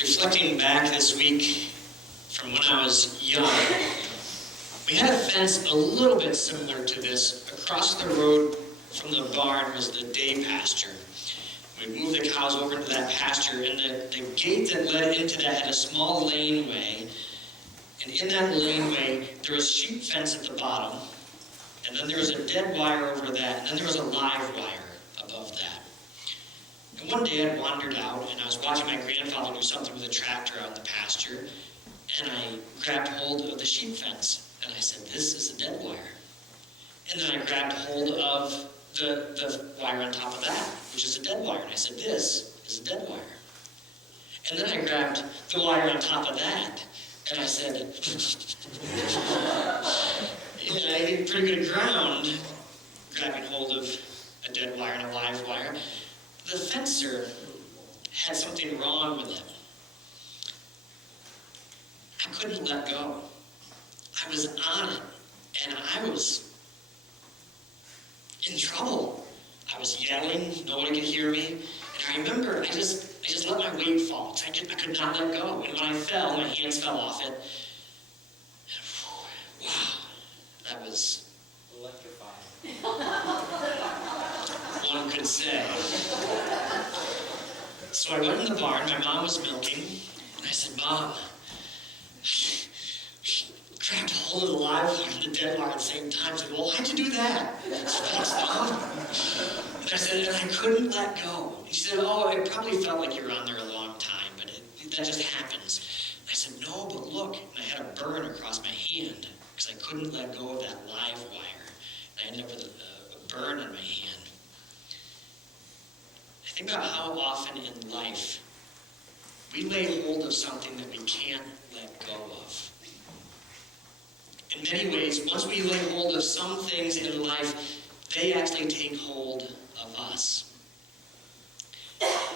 Reflecting back this week from when I was young, we had a fence a little bit similar to this. Across the road from the barn was the day pasture. We moved the cows over into that pasture, and the gate that led into that had a small laneway. And in that laneway, there was sheep fence at the bottom, and then there was a dead wire over that, and then there was a live wire above that. And one day I wandered out, and I was watching my grandfather do something with a tractor out in the pasture, and I grabbed hold of the sheep fence, and I said, "This is a dead wire." And then I grabbed hold of the wire on top of that, which is a dead wire, and I said, "This is a dead wire." And then I grabbed the wire on top of that, and I said, yeah, I hit pretty good ground grabbing hold of a dead wire and a live wire. The fencer had something wrong with him. I couldn't let go. I was on it, and I was in trouble. I was yelling, nobody could hear me. And I remember I just let my weight fall. I could not let go. And when I fell, my hands fell off it. And, wow, that was electrifying. One could say. So I went in the barn. My mom was milking. And I said, "Mom, grabbed hold of the live wire and the dead wire at the same time." She said, "Well, why'd you do that?" "Thanks, Mom." And I said, "And I couldn't let go." And she said, "Oh, it probably felt like you were on there a long time, but that just happens." And I said, "No, but look." And I had a burn across my hand because I couldn't let go of that live wire. And I ended up with a burn on my hand. I think about how often in life we lay hold of something that we can't let go of. In many ways, once we lay hold of some things in life, they actually take hold of us.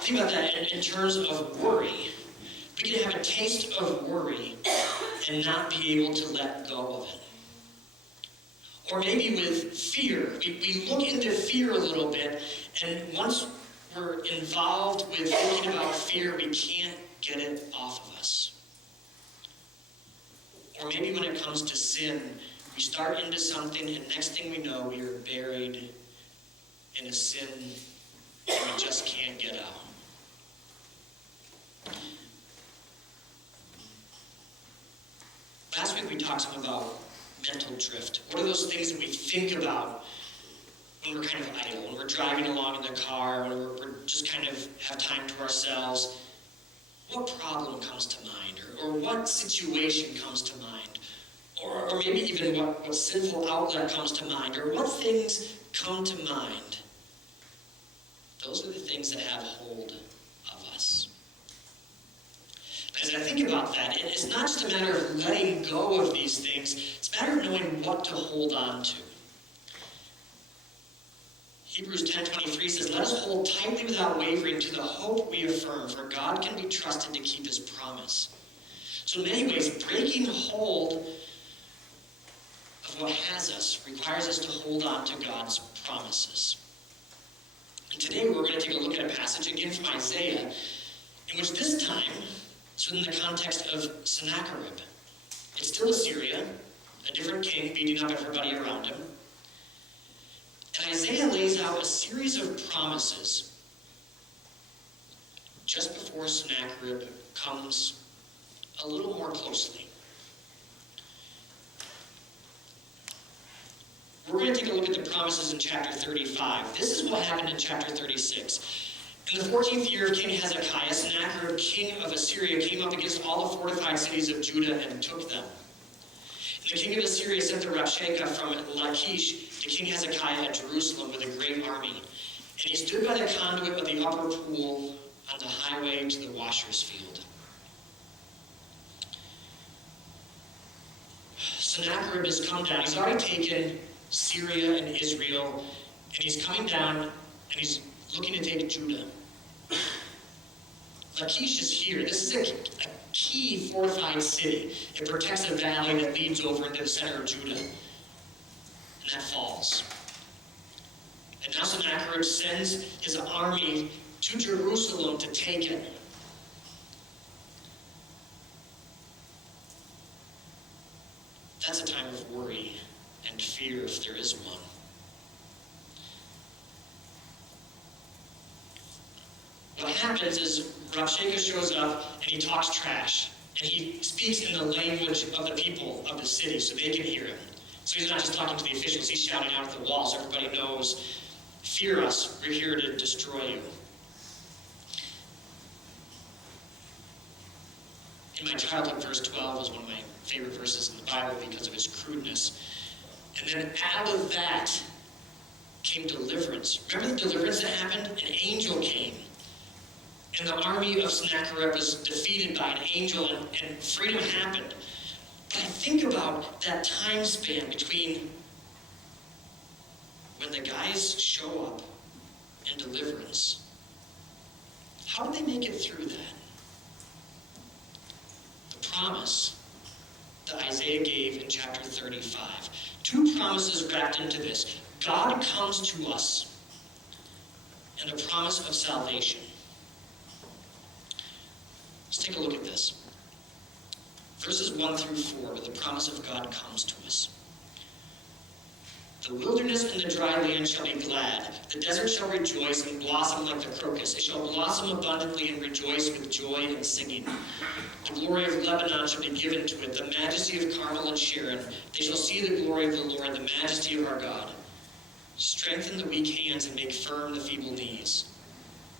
Think about that in terms of worry. We can have a taste of worry and not be able to let go of it. Or maybe with fear. We look into fear a little bit, and once we're involved with thinking about fear, we can't get it off of us. Or maybe when it comes to sin, we start into something, and next thing we know, we are buried in a sin and we just can't get out. Last week we talked some about mental drift. What are those things that we think about when we're kind of idle, when we're driving along in the car, when we're just kind of have time to ourselves? What problem comes to mind? Or what situation comes to mind? Or maybe even what sinful outlet comes to mind? Or what things come to mind? Those are the things that have hold of us. As I think about that, it's not just a matter of letting go of these things. It's a matter of knowing what to hold on to. Hebrews 10:23 says, "Let us hold tightly without wavering to the hope we affirm, for God can be trusted to keep his promise." So in many ways, breaking hold of what has us requires us to hold on to God's promises. And today we're going to take a look at a passage again from Isaiah, in which this time it's within the context of Sennacherib. It's still Assyria, a different king beating up everybody around him. And Isaiah lays out a series of promises just before Sennacherib comes a little more closely. We're going to take a look at the promises in chapter 35. This is what happened in chapter 36. In the 14th year of King Hezekiah, Sennacherib, king of Assyria, came up against all the fortified cities of Judah and took them. And the king of Assyria sent the Rabshakeh from Lachish to King Hezekiah at Jerusalem with a great army. And he stood by the conduit of the upper pool on the highway to the washer's field. Sennacherib has come down. He's already taken Syria and Israel, and he's coming down, and he's looking to take Judah. Lachish is here. This is a key fortified city. It protects a valley that leads over into the center of Judah. And that falls. And now Sennacherib sends his army to Jerusalem to take it. what happens is Rabshakeh shows up and he talks trash. And he speaks in the language of the people of the city so they can hear him. So he's not just talking to the officials, he's shouting out at the walls. Everybody knows, fear us, we're here to destroy you. In my childhood, verse 12 was one of my favorite verses in the Bible because of its crudeness. And then out of that came deliverance. Remember the deliverance that happened? An angel came. And the army of Sennacherib was defeated by an angel, and freedom happened. But I think about that time span between when the guys show up and deliverance. How did they make it through that? The promise that Isaiah gave in chapter 35. Two promises wrapped into this. God comes to us, and the promise of salvation. Let's take a look at this. Verses 1 through 4, where the promise of God comes to us. The wilderness and the dry land shall be glad. The desert shall rejoice and blossom like the crocus. It shall blossom abundantly and rejoice with joy and singing. The glory of Lebanon shall be given to it, the majesty of Carmel and Sharon. They shall see the glory of the Lord, the majesty of our God. Strengthen the weak hands and make firm the feeble knees.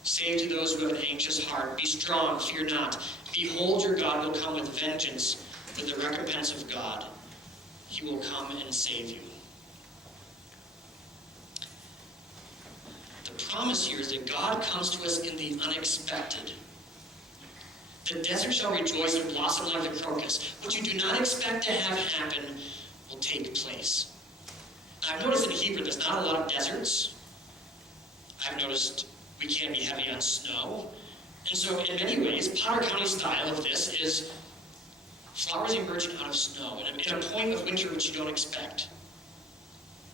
Say to those who have an anxious heart, be strong, fear not. Behold, your God will come with vengeance, with the recompense of God. He will come and save you. The promise here is that God comes to us in the unexpected. The desert shall rejoice and blossom like the crocus. What you do not expect to have happen will take place. I've noticed in Hebrew there's not a lot of deserts. I've noticed we can't be heavy on snow. And so in many ways, Potter County style of this is flowers emerging out of snow in a point of winter which you don't expect.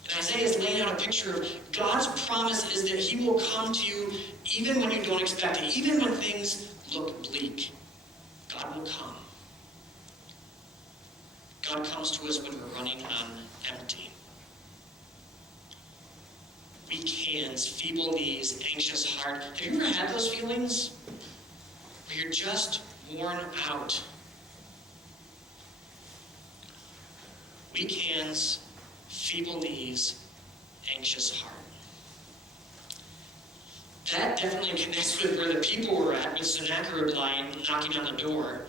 And Isaiah is laying out a picture of God's promise is that he will come to you even when you don't expect it, even when things look bleak. God will come. God comes to us when we're running on empty. Weak hands, feeble knees, anxious heart. Have you ever had those feelings? Where you're just worn out. Weak hands, feeble knees, anxious heart. That definitely connects with where the people were at, with Sennacherib lying, knocking on the door.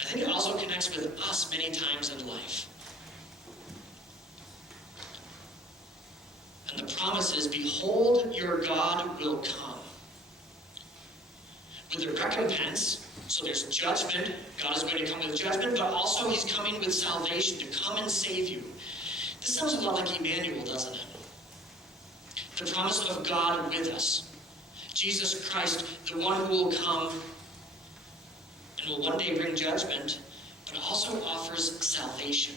I think it also connects with us many times in life. And the promise is, behold, your God will come. With the recompense, so there's judgment, God is going to come with judgment, but also he's coming with salvation to come and save you. This sounds a lot like Emmanuel, doesn't it? The promise of God with us. Jesus Christ, the one who will come and will one day bring judgment, but also offers salvation.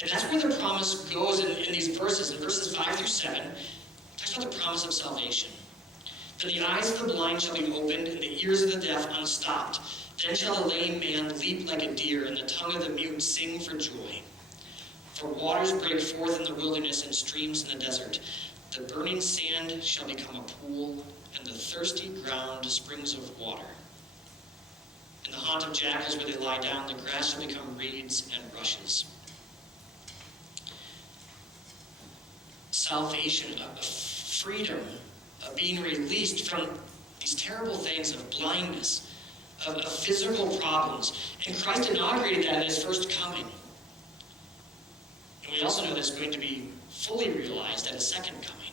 And that's where the promise goes in these verses. In verses 5 through 7, it talks about the promise of salvation. That the eyes of the blind shall be opened, and the ears of the deaf unstopped. Then shall the lame man leap like a deer, and the tongue of the mute sing for joy. For waters break forth in the wilderness and streams in the desert. The burning sand shall become a pool, and the thirsty ground springs of water. In the haunt of jackals where they lie down, the grass shall become reeds and rushes. Salvation, a freedom, of being released from these terrible things of blindness, of physical problems. And Christ inaugurated that in his first coming. And we also know that's going to be fully realized at his second coming.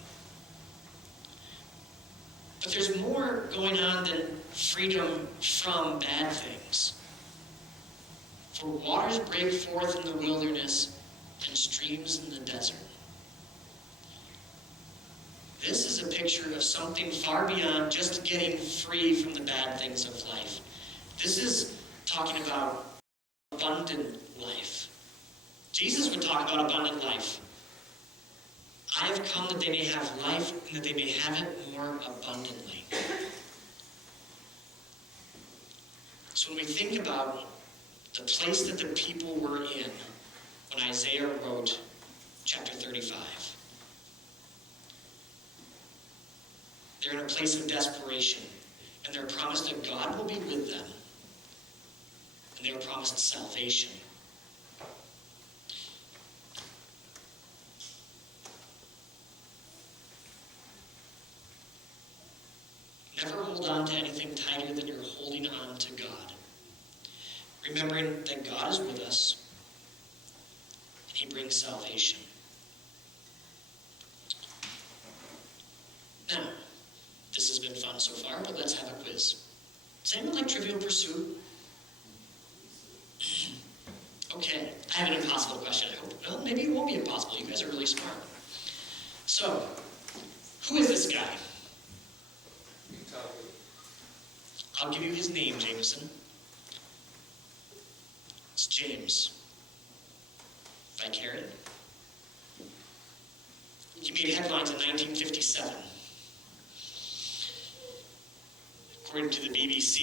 But there's more going on than freedom from bad things. For waters break forth in the wilderness and streams in the desert. This is a picture of something far beyond just getting free from the bad things of life. This is talking about abundant life. Jesus would talk about abundant life. I have come that they may have life and that they may have it more abundantly. So when we think about the place that the people were in when Isaiah wrote chapter 35, They're in a place of desperation, and they're promised that God will be with them, and they are promised salvation. Never hold on to anything tighter than you're holding on to God. Remembering that God is with us, and he brings salvation. Now, this has been fun so far, but let's have a quiz. Does anyone like Trivial Pursuit? Okay, I have an impossible question, I hope. Well, maybe it won't be impossible. You guys are really smart. So, who is this guy? I'll give you his name, Jameson. It's James. Vicarious. He made headlines in 1957. According to the BBC,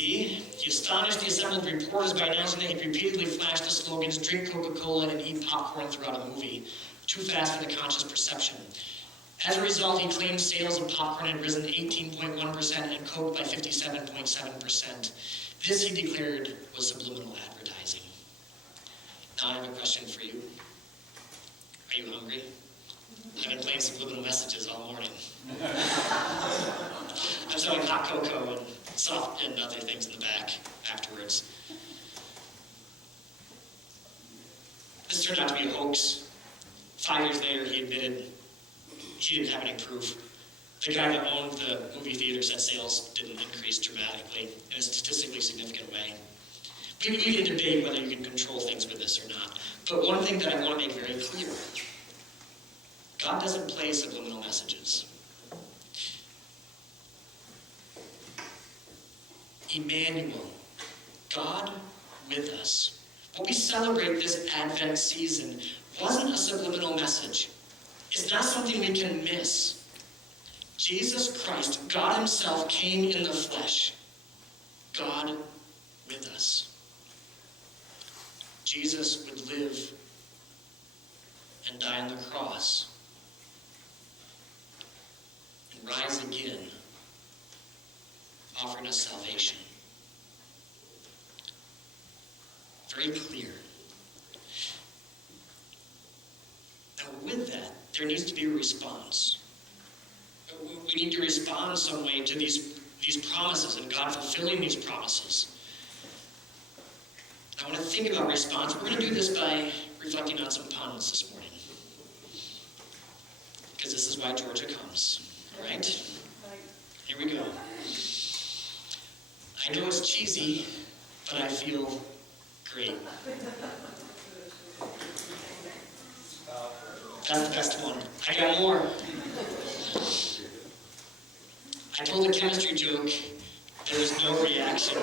he astonished the assembled reporters by announcing that he repeatedly flashed the slogans, "Drink Coca-Cola and eat popcorn" throughout a movie, too fast for the conscious perception. As a result, he claimed sales of popcorn had risen 18.1% and Coke by 57.7%. This, he declared, was subliminal advertising. Now I have a question for you. Are you hungry? I've been playing subliminal messages all morning. I'm selling hot cocoa and soft and other things in the back afterwards. This turned out to be a hoax. 5 years later, he admitted he didn't have any proof. The guy that owned the movie theater said sales didn't increase dramatically in a statistically significant way. We can debate whether you can control things with this or not. But one thing that I want to make very clear, God doesn't play subliminal messages. Emmanuel, God with us. What we celebrate this Advent season wasn't a subliminal message. It's not something we can miss. Jesus Christ, God himself, came in the flesh. God with us. Jesus would live and die on the cross and rise again, offering us salvation. Very clear. Now with that, there needs to be a response. We need to respond some way to these promises and God fulfilling these promises. I want to think about response. We're going to do this by reflecting on some puns this morning. Because this is why Georgia comes, all right? Here we go. I know it's cheesy, but I feel great. That's the best one. I got more. I told a chemistry joke. There was no reaction.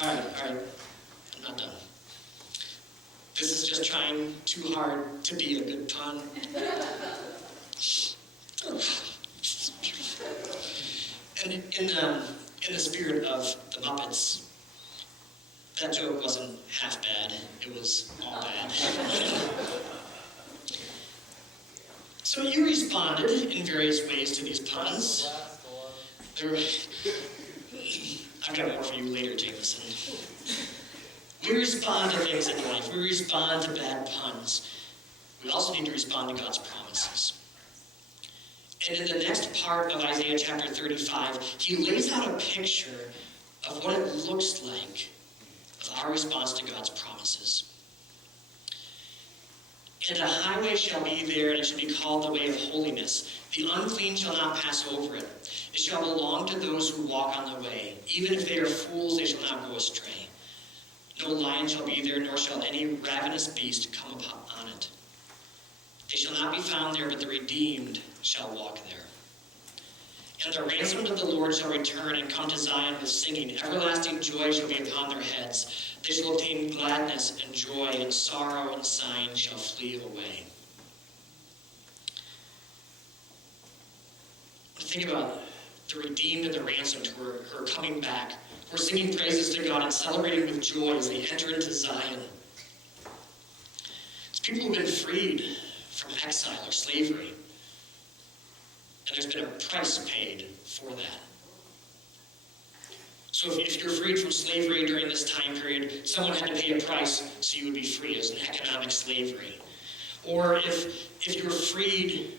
All right. I'm not done. This is just trying too hard to be a good pun. And in the spirit of the Muppets, that joke wasn't half bad. It was all bad. So you responded in various ways to these puns. I've got more for you later, Jameson. We respond to things in life. We respond to bad puns. We also need to respond to God's promises. And in the next part of Isaiah chapter 35, he lays out a picture of what it looks like with our response to God's promises. And a highway shall be there, and it shall be called the way of holiness. The unclean shall not pass over it. It shall belong to those who walk on the way. Even if they are fools, they shall not go astray. No lion shall be there, nor shall any ravenous beast come upon it. They shall not be found there, but the redeemed shall walk there. And the ransomed of the Lord shall return and come to Zion with singing. Everlasting joy shall be upon their heads. They shall obtain gladness and joy, and sorrow and sighing shall flee away. Think about the redeemed and the ransomed who are coming back. Who are singing praises to God and celebrating with joy as they enter into Zion. It's people who have been freed from exile or slavery. And there's been a price paid for that. So if you're freed from slavery during this time period, someone had to pay a price so you would be free as an economic slavery. Or if you're freed,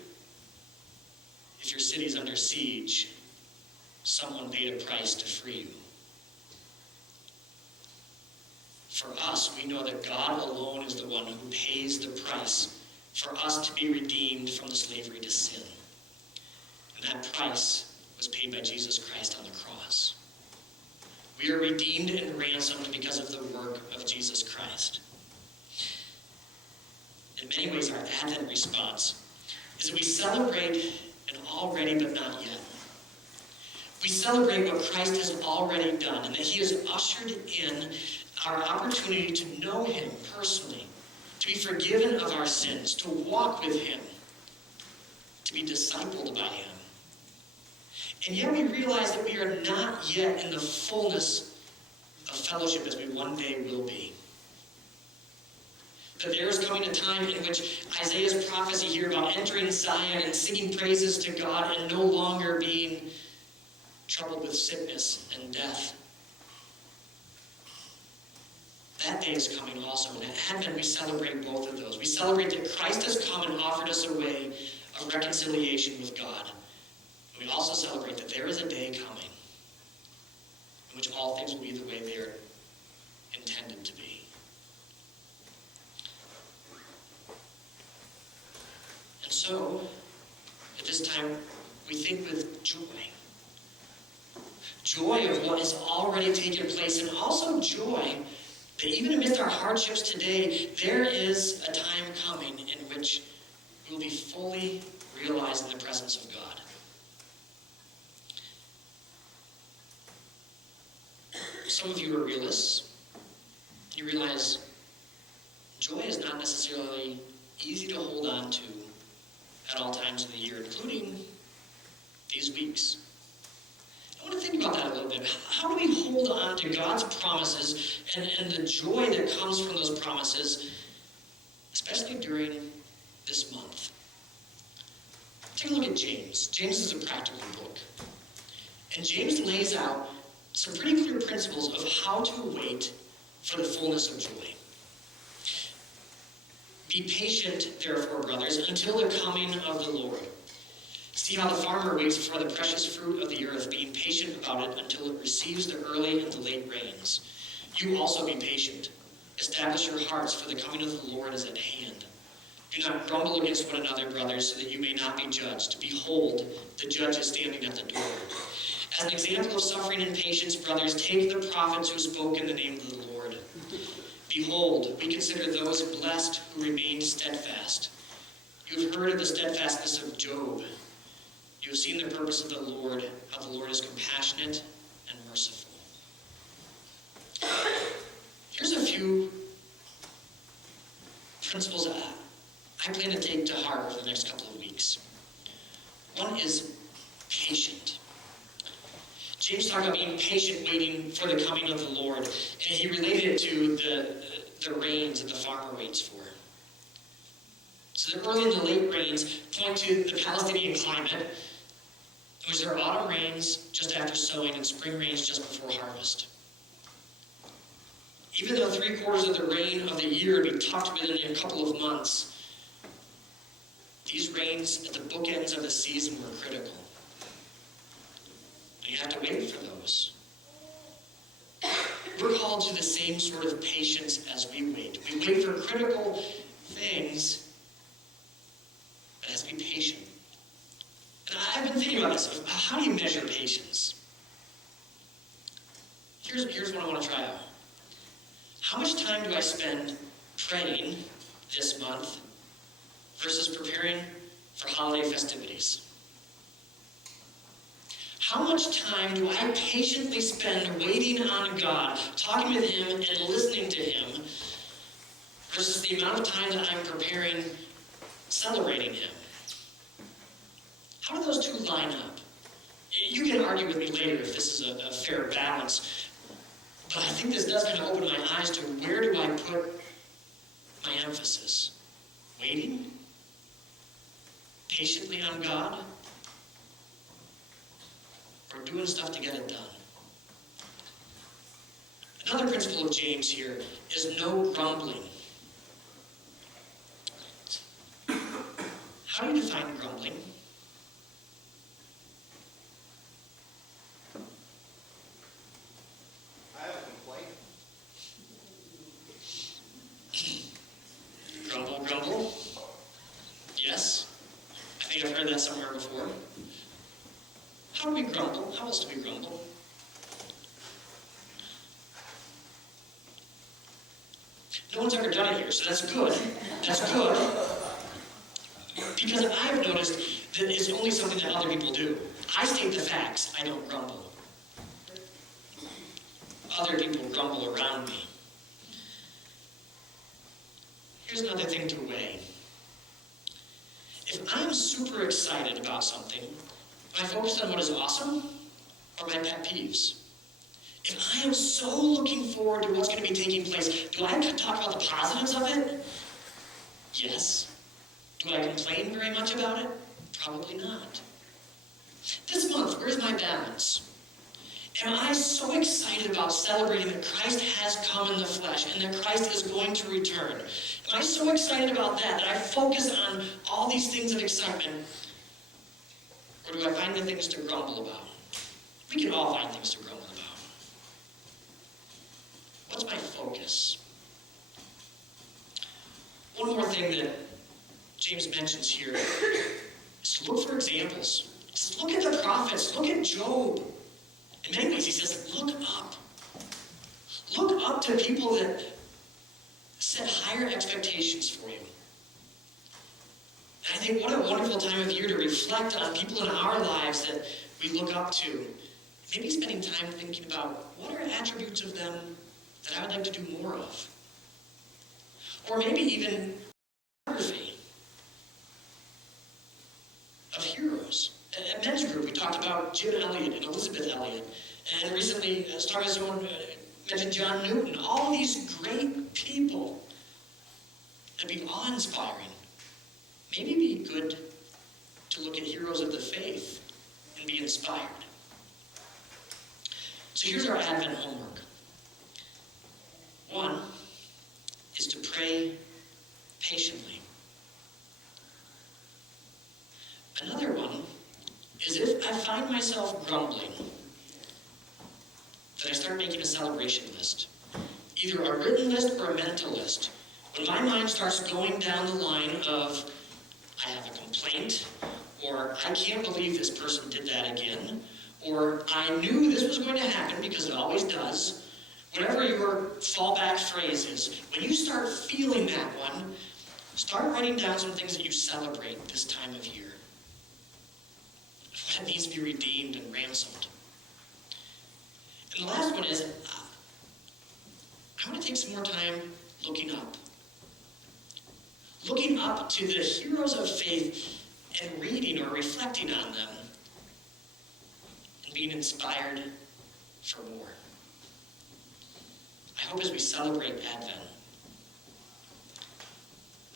if your city's under siege, someone paid a price to free you. For us, we know that God alone is the one who pays the price for us to be redeemed from the slavery to sin. And that price was paid by Jesus Christ on the cross. We are redeemed and ransomed because of the work of Jesus Christ. In many ways, our Advent response is that we celebrate an already but not yet. We celebrate what Christ has already done and that he has ushered in our opportunity to know him personally, to be forgiven of our sins, to walk with him, to be discipled by him. And yet we realize that we are not yet in the fullness of fellowship as we one day will be. That there is coming a time in which Isaiah's prophecy here about entering Zion and singing praises to God and no longer being troubled with sickness and death. That day is coming also. And at Advent we celebrate both of those. We celebrate that Christ has come and offered us a way of reconciliation with God. And we also celebrate that there is a day coming in which all things will be the way they are intended to be. And so, at this time, we think with joy. Joy of what has already taken place, and also joy that even amidst our hardships today, there is a time coming in which we will be fully realized in the presence of God. Some of you are realists. You realize joy is not necessarily easy to hold on to at all times of the year, including these weeks. I want to think about that a little bit. How do we hold on to God's promises and the joy that comes from those promises, especially during this month? Take a look at James. James is a practical book. And James lays out some pretty clear principles of how to wait for the fullness of joy. Be patient, therefore, brothers, until the coming of the Lord. See how the farmer waits for the precious fruit of the earth, being patient about it until it receives the early and the late rains. You also be patient. Establish your hearts, for the coming of the Lord is at hand. Do not grumble against one another, brothers, so that you may not be judged. Behold, the judge is standing at the door. As an example of suffering and patience, brothers, take the prophets who spoke in the name of the Lord. Behold, we consider those blessed who remained steadfast. You have heard of the steadfastness of Job. You have seen the purpose of the Lord, how the Lord is compassionate and merciful. Here's a few principles that I plan to take to heart over the next couple of weeks. One is patient. James talked about being patient, waiting for the coming of the Lord. And he related it to the rains that the farmer waits for. So the early and the late rains point to the Palestinian climate, in which there are autumn rains just after sowing and spring rains just before harvest. Even though 3/4 of the rain of the year would be tucked within a couple of months, these rains at the bookends of the season were critical. You have to wait for those. We're called to the same sort of patience as we wait. We wait for critical things, but it has to be patient. And I've been thinking about this. How do you measure patience? Here's what I want to try out. How much time do I spend praying this month versus preparing for holiday festivities? How much time do I patiently spend waiting on God, talking with him and listening to him, versus the amount of time that I'm preparing, celebrating him? How do those two line up? You can argue with me later if this is a fair balance, but I think this does kind of open my eyes to where do I put my emphasis? Waiting patiently on God, or doing stuff to get it done? Another principle of James here is no grumbling. How do you define grumbling? I have a complaint. Grumble, grumble? Yes. I think I've heard that somewhere before. How do we grumble? How else do we grumble? No one's ever done it here, so that's good. That's good. Because I've noticed that it's only something that other people do. I state the facts, I don't grumble. Other people grumble around me. Here's another thing to weigh. If I'm super excited about something, am I focused on what is awesome or my pet peeves? If I am so looking forward to what's going to be taking place, do I talk about the positives of it? Yes. Do I complain very much about it? Probably not. This month, where's my balance? Am I so excited about celebrating that Christ has come in the flesh and that Christ is going to return? Am I so excited about that I focus on all these things of excitement? Or do I find the things to grumble about? We can all find things to grumble about. What's my focus? One more thing that James mentions here is to look for examples. Just look at the prophets. Look at Job. In many ways, he says, look up. Look up to people that set higher expectations for you. And I think what a wonderful time of year to reflect on people in our lives that we look up to. Maybe spending time thinking about what are attributes of them that I would like to do more of. Or maybe even biography of heroes. At men's group, we talked about Jim Elliot and Elizabeth Elliot. And recently, Star Zone mentioned John Newton. All these great people that'd be awe-inspiring. Maybe it'd be good to look at heroes of the faith and be inspired. So here's our Advent homework. One is to pray patiently. Another one is if I find myself grumbling, that I start making a celebration list. Either a written list or a mental list. When my mind starts going down the line of, I have a complaint, or I can't believe this person did that again, or I knew this was going to happen because it always does, whatever your fallback phrase is, when you start feeling that one, start writing down some things that you celebrate this time of year. What needs to be redeemed and ransomed. And the last one is, I want to take some more time looking up. Looking up to the heroes of faith and reading or reflecting on them and being inspired for more. I hope as we celebrate Advent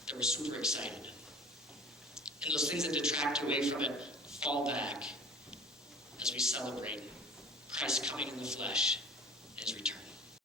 that we're super excited. And those things that detract away from it fall back as we celebrate Christ coming in the flesh and his return.